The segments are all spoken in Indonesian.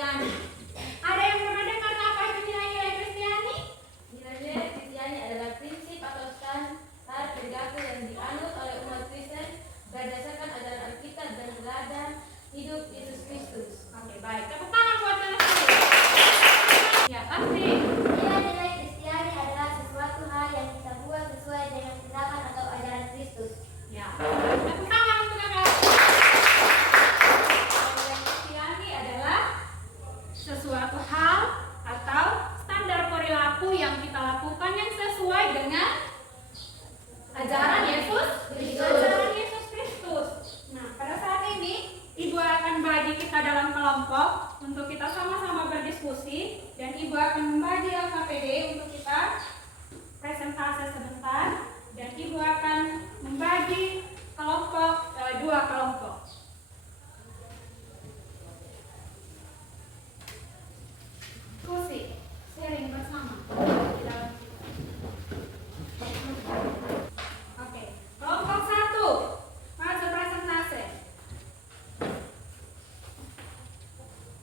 Kristiani. Ada yang pernah dengar apa itu nilai-nilai Kristiani? Nilai-nilai Kristiani adalah prinsip atau standar perilaku yang dianut oleh umat Kristen berdasarkan ajaran Alkitab dan teladan hidup Yesus Kristus. Oke, baik. Tepuk tangan buat Nancy. Ya, pasti. Nilai-nilai Kristiani adalah sesuatu hal yang kita buat sesuai dengan tindakan atau ajaran Kristus. Ya. Tepuk tangan untuk kakak. Nilai Kristiani adalah sesuatu hal atau standar perilaku yang kita lakukan yang sesuai dengan ajaran Yesus Kristus. Nah, pada saat ini Ibu akan bagi kita dalam kelompok untuk kita sama-sama berdiskusi, dan Ibu akan membagi LKPD untuk kita presentasi sebentar, dan Ibu akan membagi kelompok dua kelompok. Diskusi, sharing bersama. Oke, kelompok 1 maju presentasi.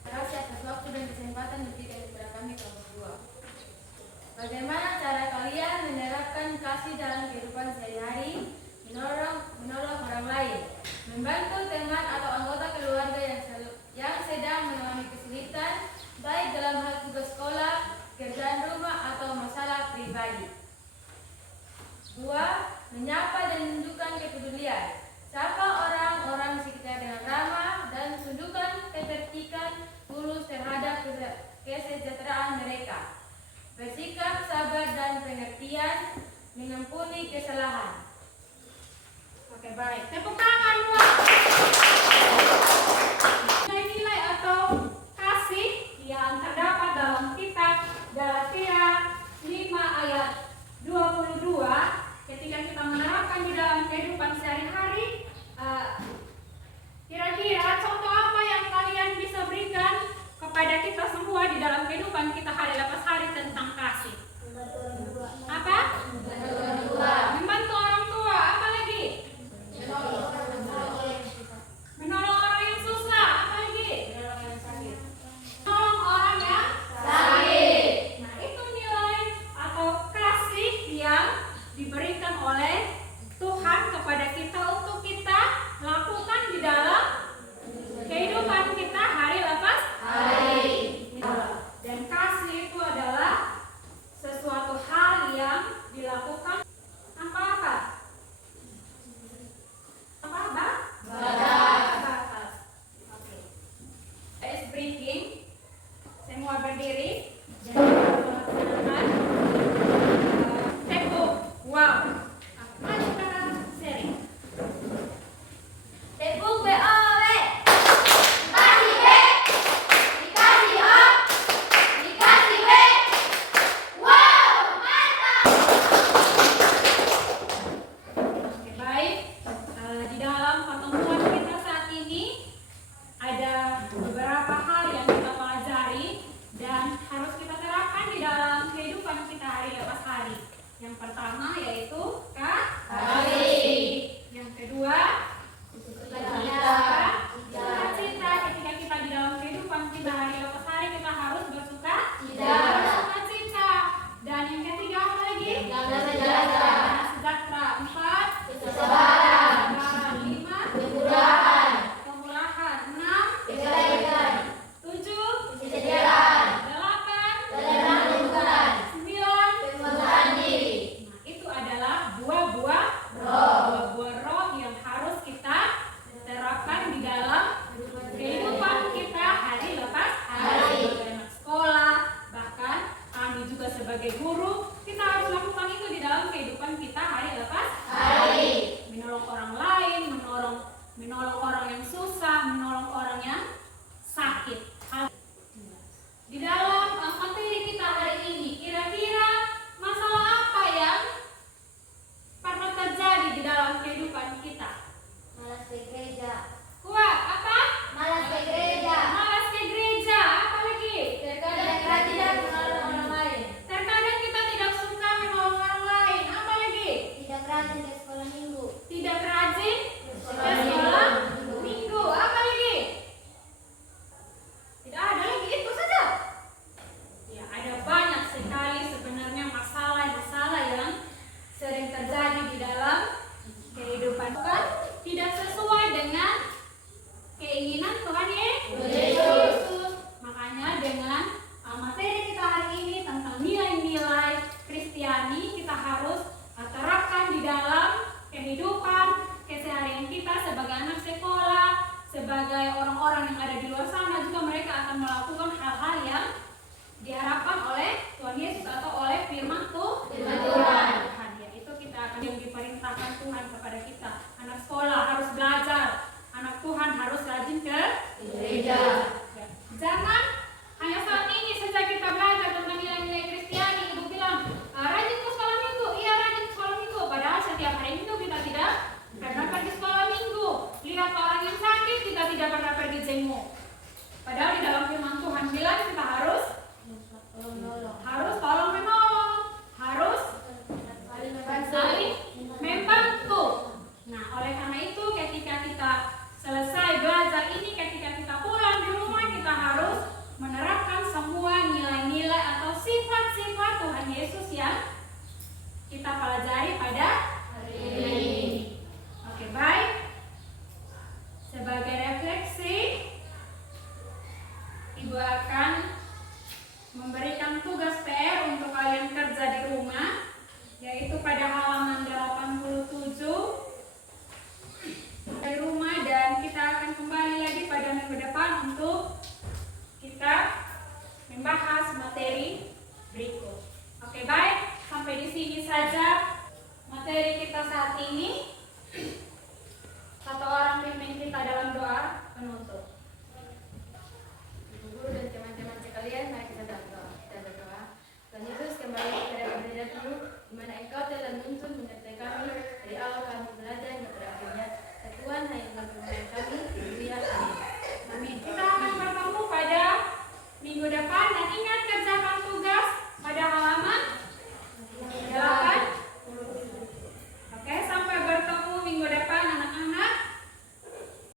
Terima kasih atas waktu dan kesempatan diberikan kepada kami kelompok 2. Bagaimana cara kalian menerapkan kasih dalam kehidupan sehari-hari, menolong orang lain, membantu teman atau anggota keluarga yang sedang mengalami kesulitan, baik dalam hal tugas sekolah, kerjaan rumah, atau masalah pribadi. 2. Menyapa dan menunjukkan kepedulian. Sapa orang-orang di sekitar dengan ramah dan tunjukkan ketertiban tulus terhadap kesejahteraan mereka. Bersikap sabar dan pengertian, mengampuni kesalahan. Oke, baik. Tepuk tangan buat nilai-nilai atau kasih yang terdapat dalam kitab Galatia 5 ayat 22. Ketika kita menerapkan di dalam kehidupan sehari-hari, kira-kira contoh apa yang kalian bisa berikan kepada kita semua di dalam kehidupan kita hari lepas hari tentang kasih? Apa? Membantu orang tua. Apa lagi? Menolong orang yang susah. Apa lagi? Menolong orang yang sakit. Nah, itu nilai atau kasih yang diberikan oleh Tuhan kepada kita untuk kita lakukan di dalam kehidupan kita hari lepas hari. Dan kasih itu adalah sesuatu hal yang dilakukan tanpa apa? Batas. Oke. Ice breaking. Semua berdiri dan kita melaksanakan tepuk. Wow. Mari kita sharing. Tepuk BOW. Dikasih B, dikasih O, dikasih W. Wow, mantap. Oke, baik. Di dalam pertemuan kita saat ini ada beberapa hal yang kita pelajari dan harus kita terapkan di dalam kehidupan kita hari lepas hari. Yang pertama yaitu kasih. Yang kedua, sukacita. Ketika kita di dalam kehidupan kita hari lepas hari, kita harus bersukacita. Dan yang ketiga apa lagi? Sejahtera. 4. Kesabaran. 5. Kemurahan. 6. 7. 8. 9. Nah, itu adalah buah orang-orang yang ada di luar sana juga mereka akan melakukan hal-hal yang diharapkan oleh Tuhan Yesus atau oleh firman Tuhan. Yaitu kita akan yang diperintahkan Tuhan kepada kita. Anak sekolah harus belajar, anak Tuhan harus rajin ke gereja. Jangan hanya saat ini saja kita belajar tentang nilai-nilai Kristiani. Ibu bilang, rajin ke sekolah minggu. Iya, rajin ke sekolah minggu. Padahal setiap hari minggu kita tidak pernah pergi sekolah minggu. Lihat orang yang sakit, kita tidak pernah pergi jenguk. Padahal di dalam firman Tuhan bilang kita harus tolong menolong, harus saling membantu. Nah, oleh karena itu ketika kita selesai belajar ini, ketika kita pulang di rumah, kita harus menerapkan semua nilai-nilai atau sifat-sifat Tuhan Yesus yang kita pelajari pada hari ini. Oke, baik. Sebagai refleksi, Ibu akan memberikan tugas PR untuk kalian kerja di rumah, yaitu pada halaman 87 di rumah, dan kita akan kembali lagi pada minggu depan untuk kita membahas materi berikut. Oke, baik, sampai di sini saja materi kita saat ini. Satu orang pimpin kita dalam doa penutup. Ibu guru dan teman-teman sekalian, mari kita berdoa. Tuhan Yesus, kembali kepada kami dahulu, di mana Engkau telah menuntun menyertai kami dari awal kami belajar hingga terakhirnya. Tuhan hanya memberkati kami. Haleluya. Amin. Amin. Kita akan bertemu pada minggu depan, dan ingat